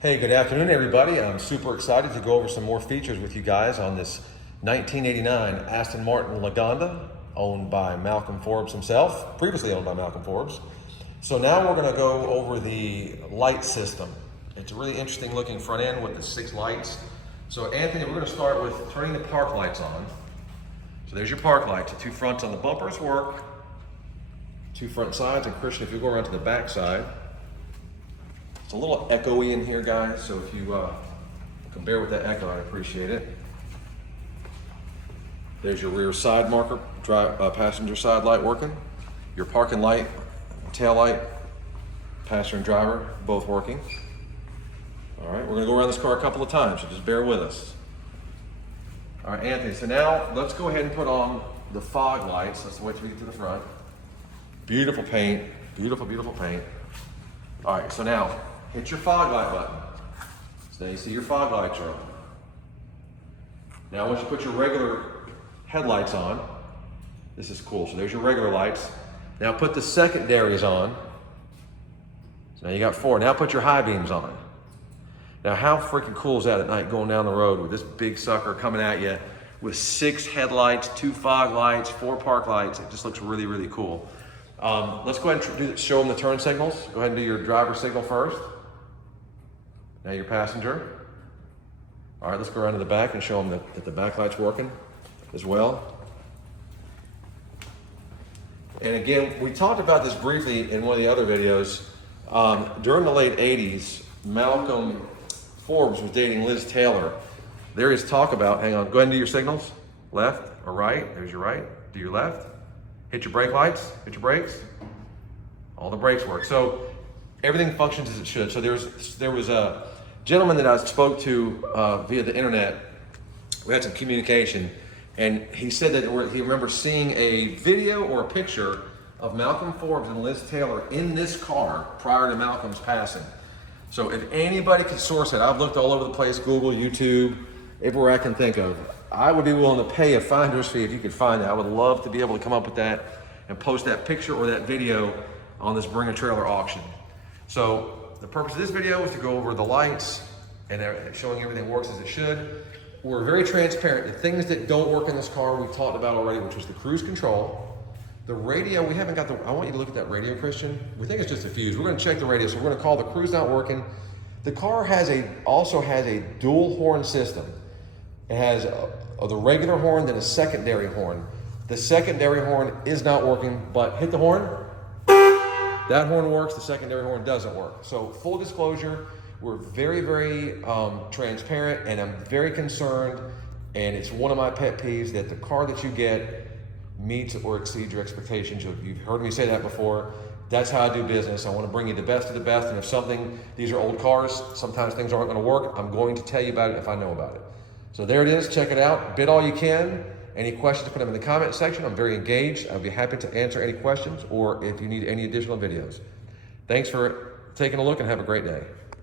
Hey, good afternoon, everybody. I'm super excited to go over some more features with you guys on this 1989 Aston Martin Lagonda, owned by Malcolm Forbes himself, previously owned by Malcolm Forbes. So now we're going to go over the light system. It's a really interesting looking front end with the 6 lights. So Anthony, we're going to start with turning the park lights on. So there's your park lights. The 2 fronts on the bumpers work. 2 front sides, and Christian, if you go around to the back side. It's a little echoey in here, guys, so if you can bear with that echo, I'd appreciate it. There's your rear side marker, passenger side light working. Your parking light, tail light, passenger and driver, both working. All right, we're gonna go around this car a couple of times, so just bear with us. All right, Anthony, so now let's go ahead and put on the fog lights. Let's wait till we get to the front. Beautiful paint, beautiful, beautiful paint. All right, so now, hit your fog light button. So now you see your fog lights are on. Now once you put your regular headlights on, this is cool. So there's your regular lights. Now put the secondaries on. So now you got 4. Now put your high beams on. Now how freaking cool is that at night going down the road with this big sucker coming at you with 6 headlights, 2 fog lights, 4 park lights. It just looks really, really cool. Let's go ahead and show them the turn signals. Go ahead and do your driver signal first. Now your passenger. All right, let's go around to the back and show them that the back light's working as well. And again, we talked about this briefly in one of the other videos. During the late 80s, Malcolm Forbes was dating Liz Taylor. There is talk about, hang on, go ahead and do your signals. Left or right, there's your right. Do your left. Hit your brake lights, hit your brakes. All the brakes work. So everything functions as it should. So there was a gentleman that I spoke to via the internet. We had some communication, and he said that he remembers seeing a video or a picture of Malcolm Forbes and Liz Taylor in this car prior to Malcolm's passing. So if anybody could source it, I've looked all over the place, Google, YouTube, everywhere I can think of. I would be willing to pay a finder's fee if you could find that. I would love to be able to come up with that and post that picture or that video on this Bring a Trailer auction. So the purpose of this video is to go over the lights and showing everything works as it should. We're very transparent. The things that don't work in this car we've talked about already, which was the cruise control. The radio, we haven't got I want you to look at that radio, Christian. We think it's just a fuse. We're gonna check the radio, so we're gonna call the cruise not working. The car also has a dual horn system. It has the regular horn, then a secondary horn. The secondary horn is not working, but hit the horn. That horn works, the secondary horn doesn't work. So full disclosure, we're very, very transparent, and I'm very concerned, and it's one of my pet peeves that the car that you get meets or exceeds your expectations. You've heard me say that before. That's how I do business. I want to bring you the best of the best, and if these are old cars, sometimes things aren't going to work. I'm going to tell you about it if I know about it. So there it is, check it out, bid all you can. Any questions, put them in the comment section. I'm very engaged. I'll be happy to answer any questions or if you need any additional videos. Thanks for taking a look and have a great day.